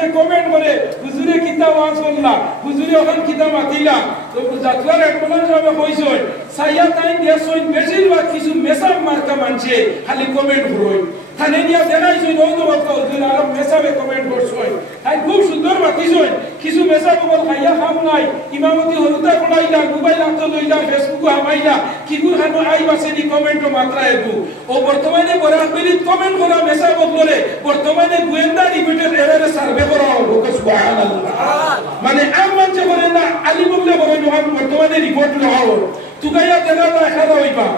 মানুষে কমেন্ট করে, হুজুরে কিতাব ওয়াজ করলা হুজুরে ওখান কিতাব আতিলা তো জাতুয়ার এক যাবে হইছই সাইয়া তাই দেশই বেশিরভাগ কিছু মেসাব মার্কা মানছে, খালি কমেন্ট করই খানে দিয়া দেখাইছই নৌদ বাক্কা হুজুর আর মেসাবে কমেন্ট করছই তাই খুব সুন্দর মাতিছই কিছু মেসাব বল খাইয়া খাম নাই। ইমামতি হলুদা পড়াইলা মোবাইল আতো লইলা ফেসবুক হামাইলা। কিগুর খানো আই বাসে দি কমেন্ট মাত্রা এবু ও বর্তমানে বরাবরি কমেন্ট করা মেসাব বলে বর্তমানে গোয়েন্দা রিপিটেড এরারে সার্ভে করা হলো। সুবহানাল্লাহ। মানে আম মানছে বলে না আলী বললে বলে বর্তমানে রিপোর্ট নেওয়া হলো। তুকাইয়া দেখা দেখা হইবা?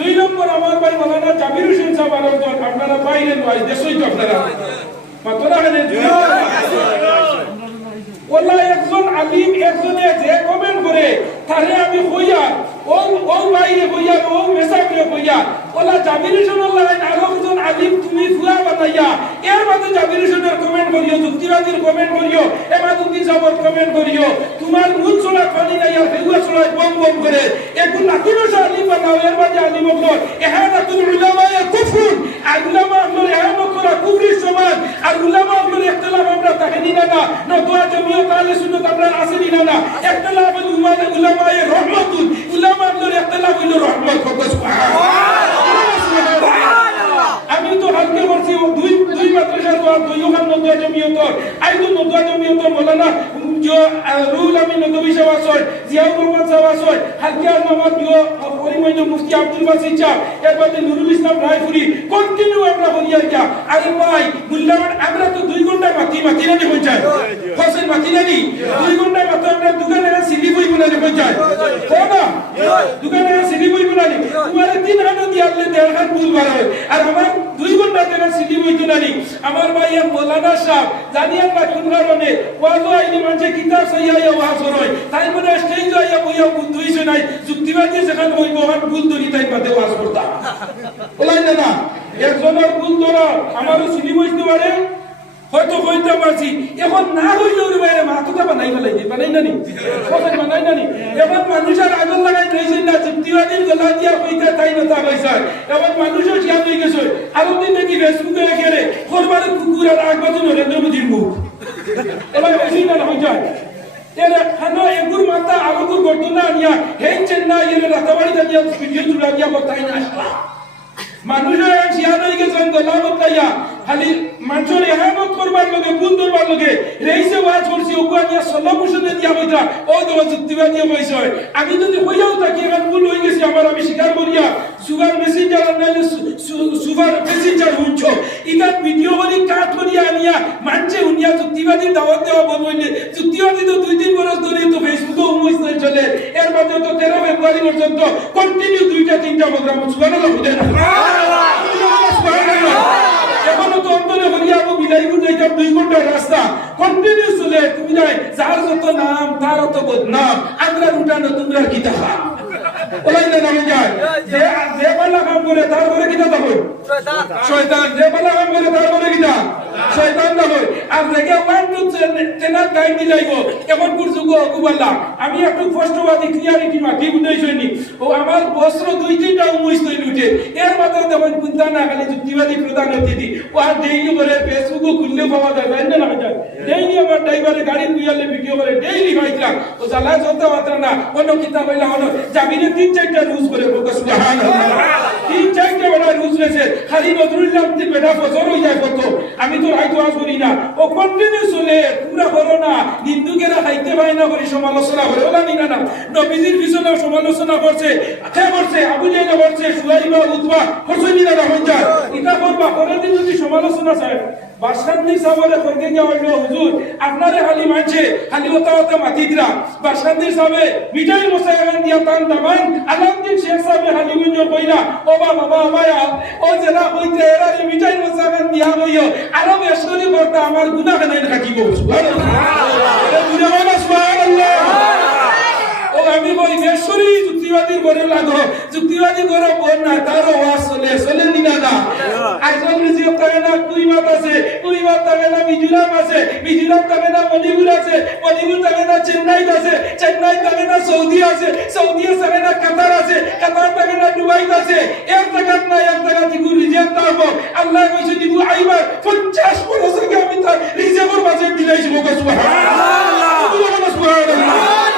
দুই নম্বর আমার ভাই মালানা জাবির হোসেন সাহেব আলোচন আপনারা বাইরে নয়, দেশই তো আপনারা। মাতরা হেনে ওলা একজন আলিম একজনে যে কমেন্ট করে তারে আমি হইয়া ও ও ভাই হইয়া ও মেসাকে হইয়া, ওলা জাবির হোসেন আল্লাহ একজন আলিম, তুমি ফুয়া বানাইয়া এর মাঝে জাবির হোসেনের কমেন্ট করিও, যুক্তিবাদীর কমেন্ট করিও এমাদুদ্দিন সাহেবের কমেন্ট করিও। তোমার মুখ চলা পানি নাই আর ফেগুয়া চলা বম বম করে। এখন লাতিনো আলিম বানাও, এর মাঝে আলিম হলো এহানাতুল উলামায়ে কুফরুন আর উলামা হলো এহানো করা কুফরির সমান। আর উলামা হলো ইখতিলাফ আমরা তাকে নিনা না নতুয়া জমিয়ত আহলে সুন্নাত আমরা আছে নিনা না ইখতিলাফ উলামা উলামায়ে রহমাতুন। উলামা হলো ইখতিলাফ হলো রহমত কত সুবহানাল্লাহ আমি তো হালকে বলছি ও দুই দুই মাদ্রাসা তো আর দুই দুয়া জমিয়তর আইগুনো দুয়া জমিয়তর মৌলানা جو رول امین نبوی شواس ہوئے زیاء الرحمن شواس ہوئے ہر کیا نماز جو পরিময় মুফতি আব্দুল বাসির সাহেব এরপরে নুরুল ইসলাম রায়পুরি কন্টিনিউ আমরা হইয়া গিয়া আরে ভাই মূল্যবান আমরা তো দুই ঘণ্টা মাতি মাতি না দেখুন চাই হোসেন মাতি না দুই ঘণ্টা মাত্র আমরা দোকানে সিলি বই বলে দেখুন চাই তো না? দোকানে সিলি বই বলে তোমার তিন হাজার দিয়ালে দেড় হাত ভুল হয়। আর আমার দুই ঘণ্টা থেকে সিলি বই তো নানি আমার ভাই মৌলানা সাহেব জানিয়ান বা কোন কারণে ওয়াজো আইনি মানুষে কিতাব সাইয়া ওয়াজ হয়। তাই মানে স্টেজ আইয়া বইয়া বুদ্ধ হইছে নাই যুক্তিবাদী যেখানে হইব আমার ভুল ধরি তাই বাদে ওয়াজ করতাম বলাই না না একজনের ভুল ধরা আমারও চিনি বুঝতে পারে, হয়তো হইতে পারছি। এখন না হইলেও রে বাইরে মাথাটা বানাই ফেলাই দি বানাই নানি? সবাই বানাই নানি? এখন মানুষের আগল লাগাই রয়েছেন না যুক্তিবাদীর গলা দিয়া কইতে তাই না তা পয়সা এখন মানুষও শিয়ান হয়ে গেছে। আরও দিন নাকি ফেসবুকে এখানে করবার কুকুর আর আগ বাজু নরেন্দ্র মোদীর মুখ। এবার বেশি না হয়ে যায় এর খানো এগুর মাথা আলোগুর গর্দনা আনিয়া হেঞ্চেন না এর রাতাবাড়ি দাঁড়িয়ে ভিডিও তুলা দিয়া বতাই না আসলা শিয়ান হয়ে গেছেন গলা বতাইয়া ধরবার লগে রেইসে ওয়াজ করছি ওগুয়া নিয়ে ষোলো বছরে দিয়া হইতা ও তোমার যুক্তিবাদী হয়েছে আমি যদি হইয়াও থাকি এখন ভুল হয়ে গেছি আমার আমি স্বীকার করিয়া সুগার মেসেঞ্জার নাইলে সুগার মেসেঞ্জার হুঁচ ইগান ভিডিও করি কাট করিয়া আনিয়া মানছে উনিয়া যুক্তিবাদী দাওয়াত দেওয়া বলবইলে যুক্তিবাদী তো দুই তিন বছর ধরে তো ফেসবুকে উমুইস নাই চলে। এর মধ্যে তো তেরো ফেব্রুয়ারি পর্যন্ত কন্টিনিউ দুইটা তিনটা প্রোগ্রাম সুগার হইতে না? এখনও তো অন্তরে বিলাইবু দুই রাস্তা। কন্টিনিউ চলে তুমি যাই যার যত নাম তার অত বদনাম আমরা উঠানো তোমরা কি তাহা ওলাই না নামে যায়। যে যে বালা কাম করে তার করে কিনা তখন শয়তান। যে বালা কাম করে তার করে শয়তান না হয়। আর রেগে ওয়ান, টু তেনার গাইড দিলাইব এমন করছু গো কুবাল্লা আমি একটু স্পষ্টবাদী ক্লিয়ারিটি মাটি বুঝাইছনি ও আমার বস্ত্র দুই তিনটা উমুইস তৈরি উঠে। এর মাত্র দেখুন চিন্তা না খালি যুক্তিবাদী প্রধান অতিথি। ও আর ডেইলি করে ফেসবুকও খুললে পাওয়া যায়, তাই না না। আমি তো হয়তো আজ করি না। ও কন্টিনিউ চলে পুরা করো না। নিন্দুকেরা খাইতে পায় না করে সমালোচনা করে। ওলা নিনা না। নবীজির পিছনে সমালোচনা করছে কে করছে, আবু জাইনা করছে সুলাইবা উতবা, হোসেন নিনা না হয়ে ইটা করবা করে যদি সমালোচনা চায় বাসান্দি সাবরে কইতে গিয়া হইল হুজুর, আপনারে খালি মানছে খালি ওটা ওটা মাতি দিরা বাসান্দি সাবে মিঠাই মোসাইগান দিয়া তান দামান আলাউদ্দিন শেখ সাহেব খালি গুঞ্জর কইলা ও বাবা আমায়া ও জেলা কইতে এরা মিঠাই মোসাইগান দিয়া কইও আরও বেশরি করতে আমার গুনাহ নাই থাকিব সুবহানাল্লাহ। সুবহানাল্লাহ। ও আমি কই বেশরি যুক্তিবাদী করে লাগো, যুক্তিবাদী করে বোন না তারও চলে চলে নিনা না আইজন রিজিক থাকে না কুই মাত আছে কুই মাত থাকে না মিজোরাম আছে মিজোরাম থাকে না মণিপুর আছে মণিপুর থাকে না চেন্নাই আছে চেন্নাই থাকে না সৌদি আছে সৌদি থাকে না কাতার আছে কাতার থাকে না দুবাই আছে। এক জায়গাত না এক জায়গা থেকে রিজেক্ট থাকব আল্লাহ কইছে দিব আইবার 50 বছর আমি তার রিজেক্টর বাজেট দিলাই সুবহানাল্লাহ সুবহানাল্লাহ।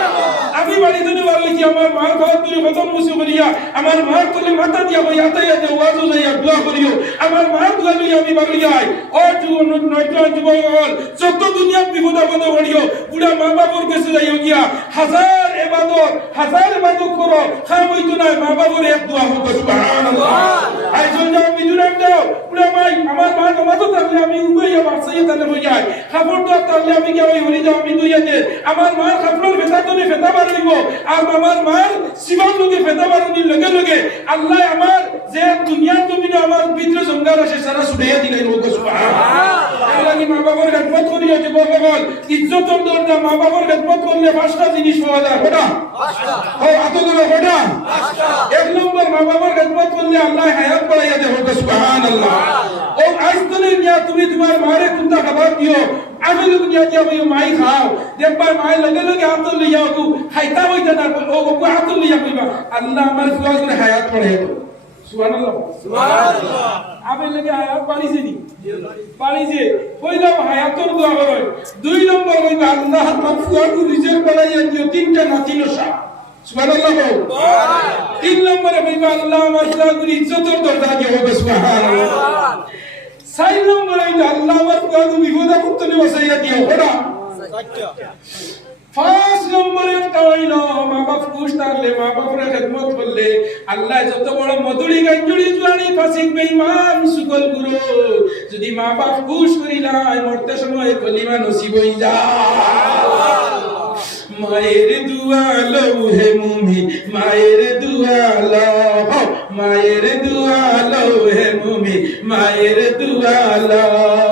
আমি বাড়িতে নেবার লিখি আমার মার ঘর তুলে খতম মুসি করিয়া আমার মার তুলে মাথা দিয়া আতাই আতে ওয়াজু যাইয়া দোয়া করিও আমার মার দোয়া লইয়া আমি বাড়ি যাই ও জীবন নয়টা হল যত দুনিয়া বিপদ আপদ বড়িও পুরা মা বাবুর কাছে যাইও গিয়া হাজার এবাদত হাজার এবাদত করো। খাম হইতো না মা বাবুর এক দোয়া হোক সুবহানাল্লাহ। আইজন যাও মিজুরাম যাও পুরা মাই আমার মা নমাজও থাকলে আমি উগইয়া বাসাইয়া তাহলে হই যাই খাবার দোয়া তাহলে আমি গিয়া ওই হরি যাও আমি দুইয়া যে। আমার মার খাবার ফেতা তুমি ফেতা বাড়িব আর আমার মার শিবার লগে ফেতা বাড়ির লগে লগে আল্লাহ আমার যে দুনিয়ার জমিনে আমার ভিতরে জঙ্গার আছে সারা ছুটাইয়া দিলেন হোক সুবহানাল্লাহ। লাগি মা বাবার খেদমত করিয়া যে বলবল ইজ্জতর দরজা মা বাবার খেদমত করলে পাঁচটা জিনিস পাওয়া যায়। ওটা ও এতগুলো ওটা এক নম্বর মা বাবার খেদমত করলে আল্লাহ হায়াত বাড়াইয়া দেব সুবহানাল্লাহ। ও আজ তলে নিয়া তুমি তোমার মারে কুন্দা খাবার দিও। আমি লোক নিয়া দিয়া বই মাই খাও। দেখবা মাই লগে লগে হাত লইয়া খাইতা হইতা না ও হাত লইয়া কইবা আল্লাহ আমার হায়াত বাড়াইয়া সুবহানাল্লাহ। সুবহানাল্লাহ। আমি লগে হায়াত বাড়িছে নি? বাড়িছে। কইলাম হায়াতর দোয়া করো দুই নম্বর কইবা আল্লাহ আমার ফুয়া করে রিজেক্ট বাড়াইয়া দিও তিনটা নাতি নসা সুবহানাল্লাহ তিন নম্বরে কইবা আল্লাহ আমার ফুয়া করে ইজ্জতর দরজা দিও হবে সুবহানাল্লাহ। চার নম্বরে আল্লাহ আমার ফুয়া করে বিপদ দিও ওটা পাঁচ নম্বরে একটা হইল মা বাপ খুশ থাকলে মা বাপরা খেদমত করলে। আল্লাহ যত বড় মধুরি গাঞ্জুরি জুয়ানি ফাসিক বেঈমান সুকল গুরু। যদি মা বাপ খুশ করিলাই মরতে সময় কলিমা নসিব হই যা মায়ের দুয়ালো হে মুমি, মায়ের দুয়ালো মায়ের দুয়ালো হে মুমি, মায়ের দুয়ালো। মা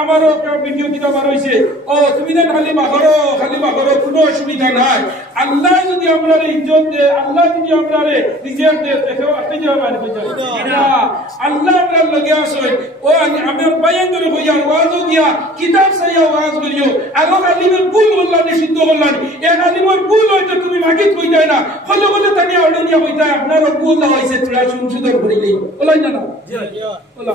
আমারও ভিডিও কিটা বার হইছে। ও তুমি না খালি বাহরো খালি বাহরো কোনো অসুবিধা নাই। আল্লাহ যদি আমরা ইজ্জত দে আল্লাহ যদি আমরা রিজেক্ট দে দেখো আপনি যে মানে না। আল্লাহ আমরা লগে আসই ও আমি বাইন করে হইয়া ওয়াজ গিয়া কিতাব সাইয়া ওয়াজ করিও। আর আলিমের ভুল বললাম সিদ্ধ বললাম এক আলিমের ভুল হইতো তুমি মাগিত কই যায় না। হলে বলে তানিয়া অর্ডে নিয়া হইতা আপনার ভুল হইছে তোরা সংশোধন করিলেই বলাই না না। বলা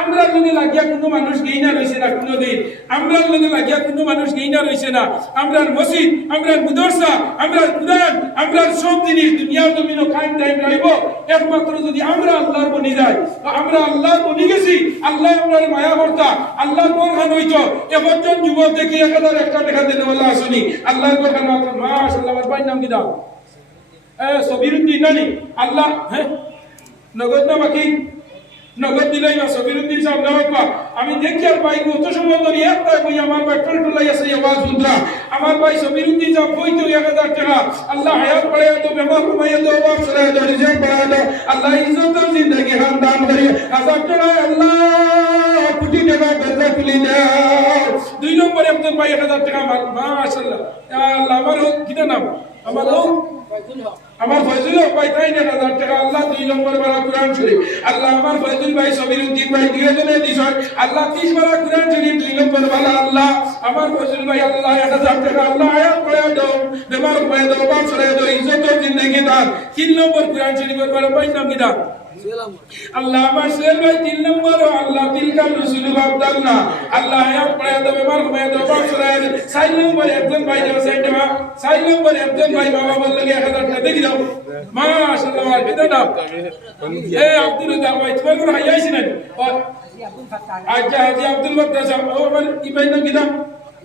আমরা লগে লাগিয়া কোনো মানুষ রইছে না কোনো দিন আমরা লগে লাগিয়া কোনো মানুষ গেইনা রইছে না। আমরার মসজিদ, আমরার মুদরসা, আমরার কুরআন, আমরার সব জিনিস দুনিয়ার জমিনও কায়েম টাইম রইব। একমাত্র যদি আমরা আল্লাহর বনি যাই আমরা আল্লাহর বনি গেছি। আল্লাহ আমরার মায়া কর্তা আল্লাহ কোর খান হইতো। একজন যুবক দেখি এক হাজার একটা টাকা দিতে বলা আসনি, আল্লাহর কোর খান মাশাআল্লাহ, আমার ভাই নাম কি দাও? এ, সবিরুদ্দিন নানি। আল্লাহ হ্যাঁ নগদ না বাকি? নগদ দিলাই না সবিরুদ্দিন সাহেব নবাবা আমি দেখি আর ভাই কত সময় ধরে একটা কই আমার ভাই টল টলাই আছে আওয়াজ শুনরা আমার ভাই সবিরুদ্দিন সাহেব কই তো 1000 টাকা। আল্লাহ হায়াত বাড়ায় তো বেমার কমায় তো বাপ সরে তো রিজেক্ট বাড়ায় তো আল্লাহ ইজ্জত আর জিন্দেগি হাম দান করে। হাজার টাকা আল্লাহ, কোটি টাকা বেজা তুলি দাও দুই নম্বরে একজন ভাই 1000 টাকা মাশাআল্লাহ। আল্লাহ, আমার কিটা নাম? আমার হোক? ফয়জুল ভাই, তাই না? হাজার টাকা আল্লাহ দুই নম্বর বারা কোরআন শরীফ। আল্লাহ আমার ফয়জুল ভাই সবির উদ্দিন ভাই দুইজনে দিছ আল্লাহ তিরিশ বারা কোরআন শরীফ, দুই নম্বর বেলা আল্লাহ। আমার ফয়জুল ভাই, আল্লাহ এক হাজার টাকা আল্লাহ আয়াত পড়ে দাও। বেমার পড়ে দাও বাপ সরে দাও ইজ্জত জিন্দগি দান তিন নম্বর কোরআন শরীফের বারা পাইতাম কি দান আল্লাহ আমার শের ভাই তিন নম্বর, আল্লাহ তিলকার রসুল আল্লাহ পড়ে দাও বেমার পড়ে দাও বাপ সরে দাও চার নম্বর একজন ভাই দাও সাইড দেওয়া চার নম্বর একজন ভাই বাবা বললে এক হাজার টাকা দেখি দাও? মাশাআল্লাহ, আর বিদা দাও এ আব্দুল রাজ্জাক ভাই, তোমার কোনো হাই আইছি না আচ্ছা হাজি আব্দুল বাদ্দার সাহেব ও, আমার কি ভাই নাম কি দাম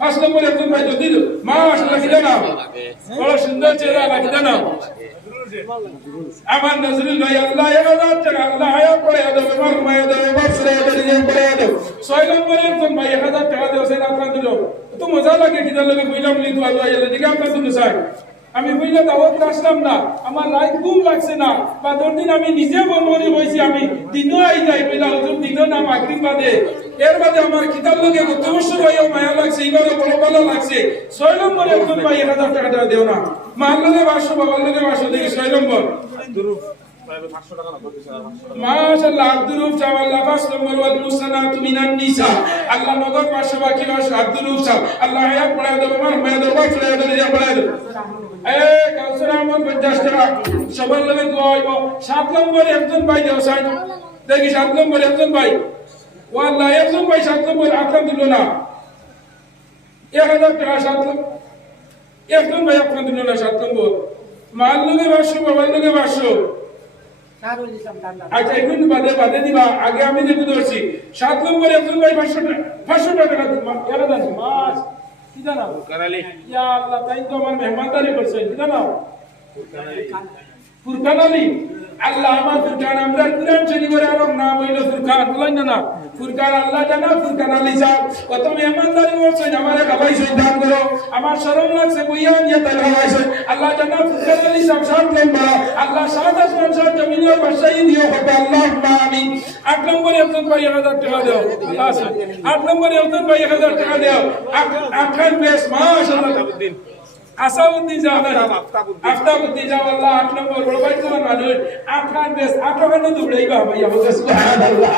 পাঁচ নম্বরে একজন ভাই যদি মাস লাগিয়ে না বড় সুন্দর চেহারা লাগিয়ে না আমার নজরুল ভাই, আল্লাহ হাজার টাকা আল্লাহ হায়া করে আদম এবং মায়া দেব বাস করে দেবো নিজে করে দেবো। ছয় নম্বরে একজন ভাই এক হাজার টাকা দেওয়া সেটা আপনার দিল। তো মজা লাগে কিনা লোকে বুঝলাম তো আল্লাহ দিকে আপনার জন্য চাই। আমি বুঝলে দাওয়াত আসলাম না। আমার লাইফ ঘুম লাগছে না। বা দিন আমি নিজে বনবনি হয়েছি আমি। দিনও আই যাই বুঝলা হুজুর দিনও না মাগরিব বাদে। এর বাদে আমার কিতাব লোকে গত হয়েও মায়া লাগছে এইবারও বড় ভালো লাগছে। ছয় নম্বরে একজন ভাই এক হাজার টাকা দেও না। মার লোকে বাসো বাবার লোকে বাসো দেখি ছয় নম্বর মাশাআল্লাহ, আব্দুর রূপ সাহেব, আল্লাহ পাঁচ নম্বর ওয়াল মুসানাত মিনান নিসা। আল্লাহ নগদ পাঁচশো বাকি পাঁচশো আব্দুর রূপ সাহেব। আল্লাহ হায়াত পড়ায় দেবো মার মায়া দেবো বাপ পড়ায় দেবো নিজে পড়ায় দেবো এ কাউসার আহমদ পঞ্চাশ টাকা সবার লগে দোয়া হইব। সাত নম্বরে একজন ভাই দেও সাই দেখি, সাত নম্বরে একজন ভাই। ও আল্লাহ একজন ভাই সাত নম্বর আক্রান্ত দিল না এক হাজার টাকা সাত একজন ভাই আক্রান্ত দিল না সাত নম্বর। মার লগে বাসো, বাবার লগে বাসো। আচ্ছা এখন বাদে বাদে দিবা। আগে আমি যেগুলো ধরছি সাত নম্বরে একজন ভাই পাঁচশো টাকা পাঁচশো টাকা জানি মাছ কি জানাও ইয়া আল্লাহ তাই তো আমার মেহমানদারি করছে কি জানাও ফুরকান আলী আল্লাহ আমার ফুরকান আমরা কুরআন শরীফের আরব নাম হইল ফুরকান বলেন না? ফুরকান আল্লাহ জানা ফুরকান আলী সাহেব কত মেহমানদারি করছেন আমারে খাবাইছেন দান করো আমার শরম লাগছে, বইয়া নিয়ে তাই খাবাইছেন আল্লাহ জানা ফুরকান আলী সাহেব সাত নম্বর। আল্লাহ সাত আসমান, সাত জমিনের বাসাই দিও কত আল্লাহ আমিন। আট নম্বরে একজন ভাই এক হাজার টাকা দেও। আট নম্বরে একজন ভাই এক হাজার টাকা দেও। আখান বেশ, মাশাআল্লাহ। আসাউদ্দিন আফতাবুদ্দিন আল্লাহ আট নম্বর বড় ভাই তোমার মানুষ। আখান বেশ আঠারো দৌড়াই বা ভাই আমাকে সুবহানাল্লাহ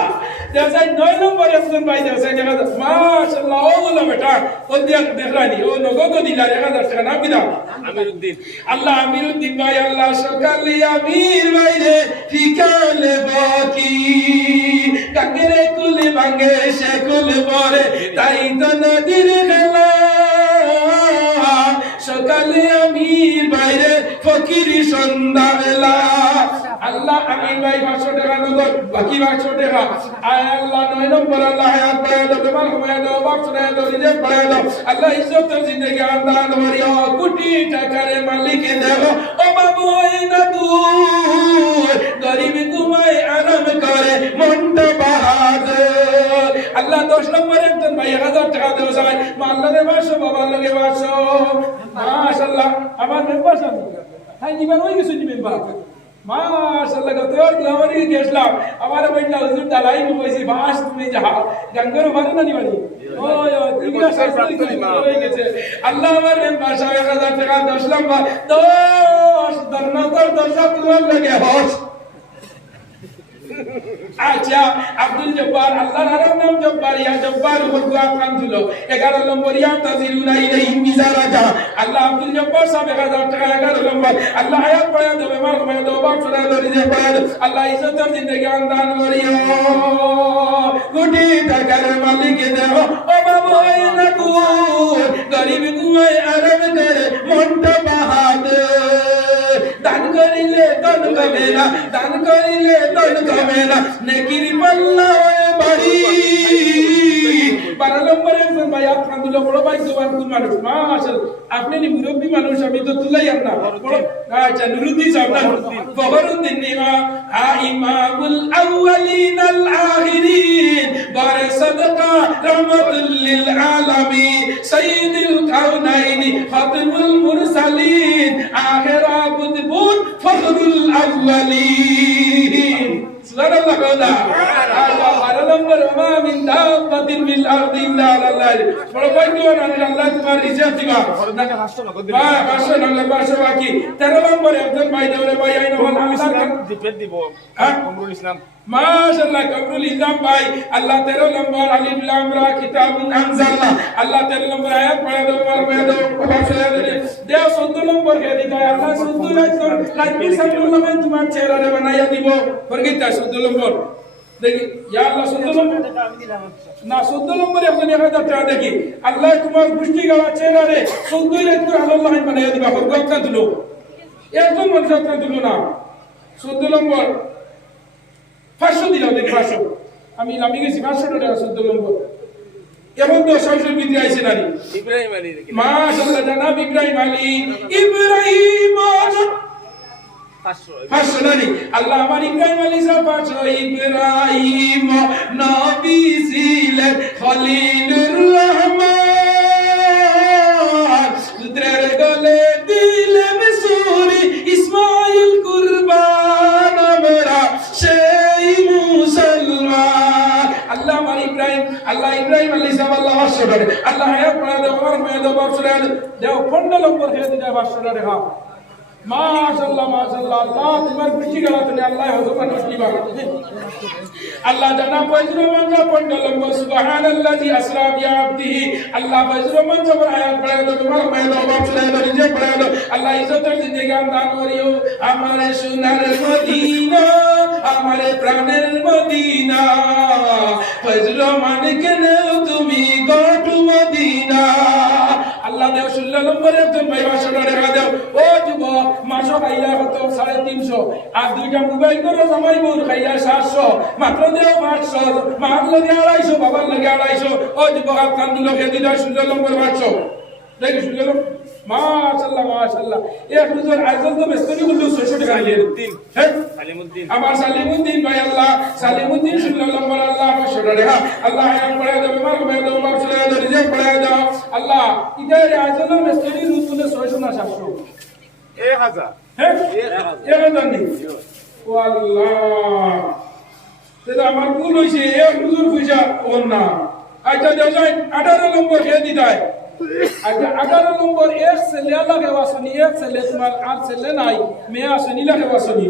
দেখাই নয় নম্বর একজন ভাই দেখাই দেখা যাচ্ছে মাশাআল্লাহ ও বলো বেটা ও দেখ দেখলানি ও নগদ দিলা এক হাজার টাকা না বিদা আমিরুদ্দিন আল্লাহ আমিরুদ্দিন ভাই আল্লাহ সকালে আমির বাইরে ঠিকালে বাকি। কাকেরে কুলে ভাঙে সে কুলে পরে। তাই তো নদীর খেলা। সকালে আমির বাইরে ফকির সন্ধ্যা বেলা। আল্লাহ আমির ভাই, পাঁচশো টাকা নগদ বাকি পাঁচশো টাকা। আয় আল্লাহ, নয় নম্বর আল্লাহ, হায়াত পায় দাও বেমার কমায় দাও বাপ শোনায় দাও, রিজেক্ট পায় দাও। আল্লাহ, ইজ্জত জিন্দগি আন্দান ভরিও কোটি টাকার মালিক দেব ও বাবু না দূর গরিব ঘুমায় আরাম করে, মনটা বাহাদুর। আল্লাহ, দশ নম্বর একজন ভাই, হাজার টাকা দেবো সবাই মার বাসো, বাবার লগে বাসো। মাশাল্লাহ আমার মেম্বার সামনে হ্যাঁ নিবেন ওই কিছু নিবেন বাপ মাশাআল্লাহ কত গ্লামারি গেছলাম আমার বইলা হুজুর দালাই কইছি বাস তুমি যাও গঙ্গর মারে না নিবানি ওই ওই তুমি শাস্ত্রী হয়ে গেছে আল্লাহ আমার মেম্বার সাহেব হাজার টাকা দশ নম্বর দশ দর্নতর দর্শক তোমার লাগে হস আচ্ছা আব্দুল জব্বার, আল্লাহর আরব নাম জব্বার, ইয়া জব্বার উপর দোয়া কান দিল। 11 নম্বর, ইয়া তাজিরুনা ইলাইহি মিজারাজা আল্লাহ আব্দুল জব্বার সাহেব 1000 টাকা 11 নম্বর। আল্লাহ হায়াত পড়া দেবে, মার কমায় দেবে বাপ ছড়া দেবে রিজে পড়া দেবে আল্লাহ ইজ্জতের জিন্দেগি আন্দান করিও। কোটি টাকার মালিক দেব ও বাবু এই গরিব ঘুমায় আরাম মনটা বাহাদুর। দান করিলে দান কমে না দান করিলে দান কমে না নেকির পাল্লা বাড়ি বারো নম্বর ভাই দুটো বড় ভাই কোন মানুষ মাশাল আপনি নি মুরব্বী মানুষ আমি তো তুলাই না আচ্ছা নুরুদ্দিন সাহেব না ফখরুদ্দিন নিমা আ ইমামুল আউয়ালিন আল আখিরিন বারে সাদকা রহমাতুল লিল আলামিন সাইয়্যিদুল কাউনাইনি খাতিমুল মুরসালিন আখির ফখরুল আউয়ালিন সুবহানাল্লাহ কাওলা আল্লাহ বারো নম্বর ওমা মিন দাব্বাতিন ফিল আরদি ইল্লা আলাল্লাহ বড় ভাই দিও না আল্লাহ তোমার রিজাত দিবা খরচটা রাষ্ট্র নগদ দিবে বা বাকি তেরো নম্বর একজন ভাই দেওরে ভাই আইন হল জিপের দিব? ইসলাম মাশাআল্লাহ কমরুল ইসলাম ভাই, আল্লাহ তেরো নম্বর আলিফ লাম রা আল্লাহ তেরো নম্বর আয়াত পড়া দাও নম্বর কে দিতে আল্লাহ চোদ্দ রাত চেহারা বানাইয়া দিব ফরগিতা চোদ্দ নম্বর। দেখি, ইয়া আল্লাহ চোদ্দ নম্বর? না, চোদ্দ নম্বরে দেখি। আল্লাহ তোমার গোষ্ঠী গাওয়া চেহারা রে চোদ্দই রাত করে আল্লাহ মানে দিবা আপনার দিলো। মানুষ আপনার দিলো না। চোদ্দ নম্বর। পাঁচশো দিলাম দেখি পাঁচশো। আমি নামি গেছি পাঁচশো টাকা চোদ্দ নম্বর। এখন তো সবসময় বিদ্রে আইসে নারী ইব্রাহিম আলী দেখি মাশাআল্লাহ জানাব ইব্রাহিম আলী। ইব্রাহিম নারী আল্লাহ আমার ইব্রাহিম আলী নবী ছিলেন খলিলুর রহমান। ইব্রাহিম আলী সাহেব আল্লাহ টাকা আল্লাহ হ্যাঁ পড়া দেও আমার মেয়ে দেও টাকা দেও পনেরো নম্বর খেয়ে দিতে টাকা হ্যাঁ। মাশাআল্লাহ মাশাআল্লাহ, আল্লাহ, তোমার খুশি গেল তুমি আল্লাহ হজম মানুষ দিবা আল্লাহ জানা বজরু মঞ্জা পন্ডলম সুবহানাল্লাযী আসরা বিআবদিহি আল্লাহ বজরু মঞ্জা পর আয়াত পড়ে দাও তোমার মে দাও চলে দাও নিজে পড়ে দাও আল্লাহ ইজ্জতের জিন্দেগি দান করিও, আমারে সোনার মদিনা। আমারে প্রাণের মদিনা। বজরু মানিক নেও তুমি গটু মদিনা। আল্লাহ দেও ষোলো নম্বরে একজন ভাই ও খাইয়া কত? সাড়ে তিনশো। আর দুইটা মোবাইল করে জামাই বোন খাইয়া সাতশো। মাত্র দেও পাঁচশো। মার লগে আড়াইশো, বাবার লগে আড়াইশো। ও যুবক, আপনার লোকে দিদা ষোলো নম্বর পাঁচশো। দেখি ষোলো নম্বর মাশাল্লাহ মাশাল্লাহ এক দুজন আইজন তো নি বলল ছয়শো টাকা নিয়ে সালিমুদ্দিন। হ্যাঁ? আমার সালিমুদ্দিন ভাই আল্লাহ। সালিমুদ্দিন ষোলো নম্বর আল্লাহ পাঁচশো টাকা আল্লাহ হায়াত পড়ায় দাও বিমার কমায় দাও বাপ চলে দাও রিজেক্ট পড়ায় দাও। আল্লাহ ইদার না হ্যাঁ? নেই। ও আল্লাহ। সেটা আমার ভুল হয়েছে এক হুজুর পয়সা ওর না আচ্ছা আঠারো নম্বর খেয়ে আঠারো নম্বর, এক ছেলে লাগে বাসনি, এক ছেলে তোমার আর ছেলে নাই, মেয়ে আসনি লাগে বাসনি?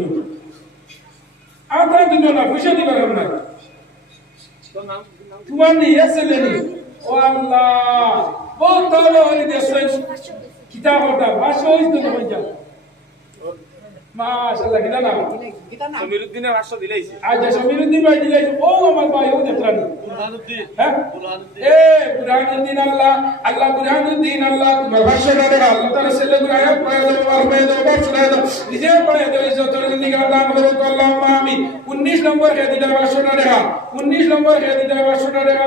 আঠারো দিল না, পয়সা দিবার নাই। তোর নাম তোমার নেই, এক ছেলে নেই। ও আল্লাহ বহুত তাহলে হরি দেশ কিতাব ওটা, ভাষা হইতো না হইতা মাশাআল্লাহ না দিলেইছে। আচ্ছা সমীরুদ্দিন ভাই দিলে ও আমার ভাই ও দেখলানি বুরহানুদ্দিন হ্যাঁ? এ বুরহানুদ্দিন আল্লাহ আল্লাহ বুরহানুদ্দিন আল্লাহ তোমার ভাষ্য না। দেখা আল্লাহ তাআলা ছেলে গুলো আয়াত পড়ে দাও আর পড়ে দাও বাপ শুনায় দাও নিজে পড়ে দাও ইজ্জতের জিন্দেগি দান করো আল্লাহুম্মা আমিন 19 নম্বর কে দিতে ভাষ্য না দেখা 19 নম্বর কে ভাষ্য না দেখা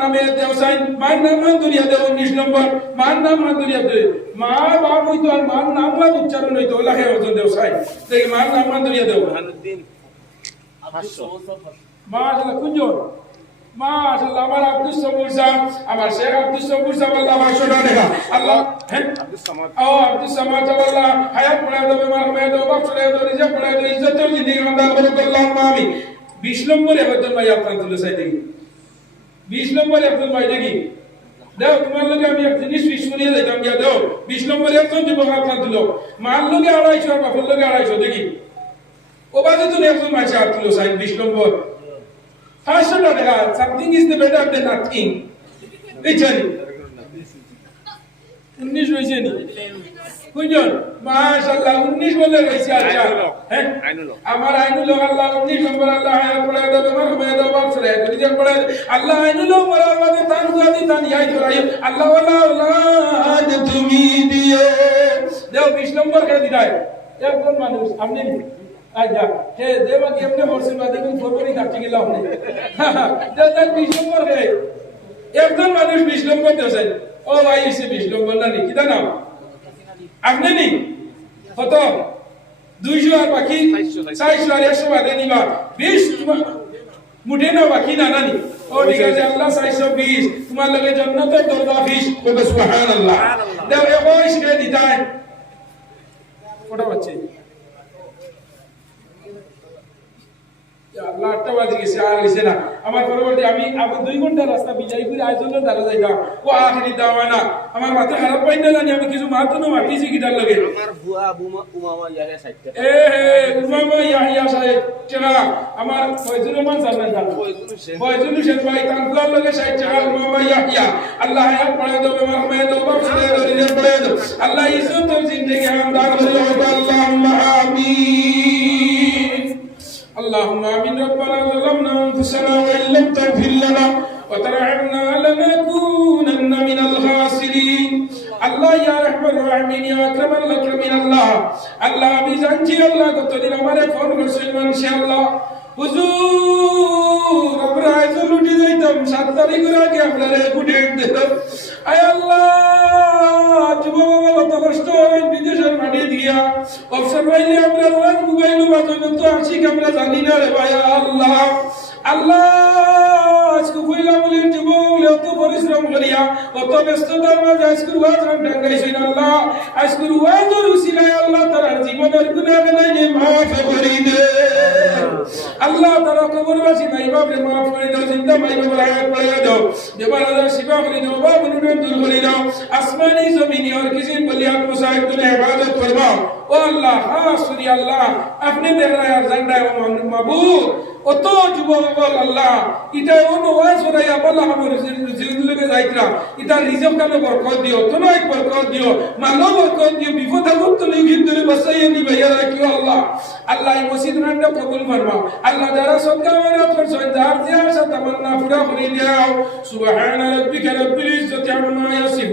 নামে সাইন নাম দুনিয়া দেও 19 নম্বর। মান নাম দুনিয়া দে মা বাপ হইতো আর মান নাম উচ্চারণ হইতো। লাহে ওজন দেও সাইন দেখি মান নাম দুনিয়া দেও। পাঁচশো মাশাআল্লাহ কুঞ্জন মাশাআল্লাহ আমার আব্দুল সবুর সাহেব আমার শেখ আব্দুল সবুর সাহেব আল্লাহ মাশাআল্লাহ দেখা আল্লাহ হ্যাঁ? আব্দুল সামাদ। ও আব্দুল সামাদ আল্লাহ হায়াত পড়া দেবে মার মেয়ে দেবে বাপ চলে দেবে রিজা পড়া দেবে ইজ্জতের জিন্দেগি আন্দাজ করে আল্লাহ আমি। 20 নম্বরে একজন ভাই আপনার তুলে চাই দেখি। 20 নম্বরে একজন ভাই দেখি। দেও, তোমার লগে আমি এক জিনিস ফিস করিয়ে যাইতাম গিয়া দেও। 20 নম্বরে একজন যুবক আপনার দিল। মার লগে আড়াইশো, আর বাপের লগে আড়াইশো, দেখি। ও বাজে তো একজন মাসে হাত তুলো সাইন 20 নম্বর। পাঁচশো টাকা something is the better than nothing বুঝছেন উনিশ হয়েছে নি? কুজন মাশাআল্লাহ উনিশ বলে রয়েছে আচ্ছা। হ্যাঁ। আমার আইনুল আল্লাহ উনিশ নম্বর আল্লাহ হায়াত পড়ে দেবে আমার হবে দেবে বাপ রিজেক্ট পড়ে আল্লাহ আইনুল মারা আমাদের তান তান ইয়াই করাই আল্লাহ ওয়ালা আওলাদ তুমি দিও দেও 20 নম্বর কে দিদাই একজন মানুষ আপনি আচ্ছা হে দেবা কি আপনি হরসে বাদে কোন ফরবরি কাটি গেল আপনি। দেন 20 নম্বর কে একজন মানুষ 20 নম্বর দেওছেন ও ভাই এসে 20 নম্বর না কিটা নাম আপনি নি? কত? দুইশো আর বাকি? চারশো, আর একশো বাদে নিবা। বিশ? মুঠে না বাকি না। নানি ও ঠিক আছে আল্লাহ চারশো বিশ। তোমার লগে জন্নতের দরজা বিশ। বলে সুবহান আল্লাহ দেও একই শিখে দিতাই কটা বাচ্চা আল্লাহ আটটা বাজে গেছে আর হয়েছে না। আমার পরবর্তী আমি আবার দুই ঘণ্টা রাস্তা বিজয় করে আয়োজনের দ্বারা যাইতাম ও আখিরি দাওয়ানা। আমার মাথা খারাপ পাই না জানি আমি কিছু মাথা না মাতিছি কিটার লাগে। আমার বুয়া বুমা উমামা ইয়াহিয়া টাকা এ হে উমামা ইয়াহিয়া সাহেব টেরা আমার ফয়জুর রহমান সাহেব না ফয়জুল হোসেন। ভাই তানকুয়ার লগে সাহেব টেরা উমামা ইয়াহিয়া। আল্লাহ হায়াত পড়ে দাও বেমার হয়ে দাও বাপ ছেড়ে দাও দাও। আল্লাহ ও জিন্দেগি আমদার করে দাও আল্লাহুম্মা আমিন। اللهم امين ربنا أنفسنا وإن لم تغفر لنا وترحمنا لنكونن من الخاسرين আল্লাহ ইয়া রহমান রহিমিন ইয়া আকরামাল আকরামিন আল্লাহ আল্লাহ আমি জানছি আল্লাহ কতদিন আমারে ফোন করছেন মানুষ আল্লাহ আমরা লুটি যাইতাম। সাত তারিখের আগে আপনারা আয় আল্লাহ বাবা কত কষ্ট হয়, বিদেশের মাটি দিয়া। অবসর পাইলে আমরা মোবাইল তো আমরা জানি না রে ভাই, আল্লাহ। আল্লাহ, আজকে বলি অত পরিশ্রম করিয়া, অত ব্যস্ততার মাঝে আজকে ওয়াজ ডাঙ্গাইছেন আল্লাহ। আজকে আল্লাহ তার জীবনের গুনাহ নাই মাফ করে। আল্লাহ তারা কবরবাসী ভাই বাপরে মাফ করে দাও, জিন্দা ভাই বাবার হায়াত বাড়িয়ে দাও। দেবার আল্লাহ শিবা করে দাও, বাপ নুন দূর করে দাও। আসমানি জমিনি আর কিছু বলি আপ মুসাহিদ ইবাদত করবা। ও আল্লাহ, হা সুরি আল্লাহ, আপনি দেখ রহে জান রহে মাবুদ। অত যুবক আল্লাহ, ইটা অন ওয়াজ হরাইয়া বলা আমার জিন্দুলকে যাইতরা, ইটা রিজক কানে বরকত দিও তনয় বরকত দিও মানো বরকত দিও, বিপদ মুক্ত লিখিত ধরে বসাইয়া নিবে ইয়া রাখিও আল্লাহ। আল্লাহ এই মসজিদ রান্না কবুল ফরমাও আল্লাহ যারা সদকা মারাত করছেন যার যে আশা তামান্না পুরা করে দাও সুবহান রাব্বিকা রাব্বিল ইজ্জাতি আম্মা ইয়াসিফুন।